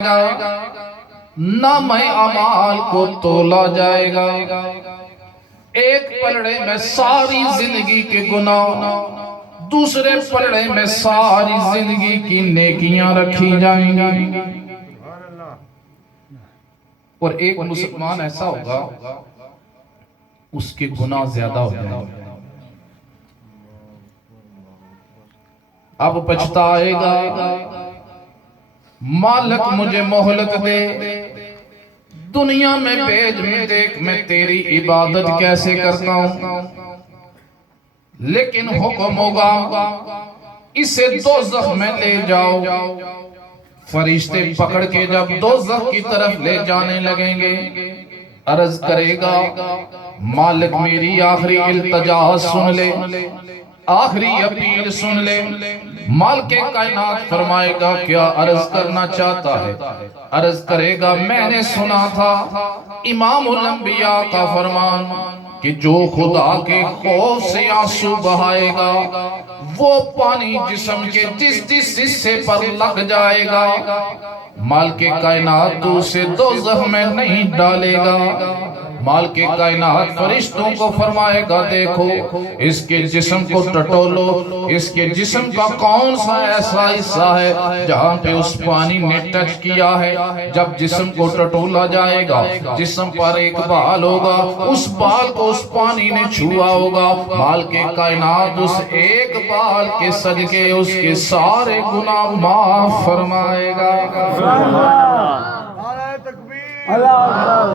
نام اعمال کو تولا جائے گا۔ ایک پلڑے میں ساری زندگی کے گناہ، دوسرے پلڑے میں ساری زندگی کی نیکیاں رکھی جائیں گی۔ اور ایک مسلمان ایسا ہوگا اس کے گناہ زیادہ ہو جائیں گے، اب پچھتائے گا مالک مجھے مہلت دے، دنیا میں بھیج میں دیکھ میں تیری عبادت کیسے کرتا ہوں۔ لیکن حکم ہوگا اسے دوزخ میں لے جاؤ۔ فرشتے پکڑ کے جب دوزخ کی طرف لے جانے لگیں گے، عرض کرے گا مالک میری آخری التجا سن لے، آخری اپیل سن لے۔ مالک کائنات فرمائے گا کیا عرض کرنا چاہتا ہے؟ عرض کرے گا میں نے سنا تھا امام الانبیاء کا فرمان کہ جو خدا کے خوف سے آنسو بہائے گا وہ پانی جسم کے جس حصے پر لگ جائے گا، مالک کائنات اسے دوزخ میں نہیں ڈالے گا۔ مالک کائنات فرشتوں کو فرمائے گا دیکھو اس کے جسم کو ٹٹولو، اس کے جسم کا کون سا ایسا حصہ ہے جہاں پہ اس پانی نے ٹچ کیا ہے۔ جب جسم کو ٹٹولا جائے گا، جسم پر ایک بال ہوگا، اس بال کو اس پانی نے چھوا ہوگا، مالک کائنات اس ایک بال کے صدقے اس کے سارے گناہ معاف فرمائے گا۔ اللہ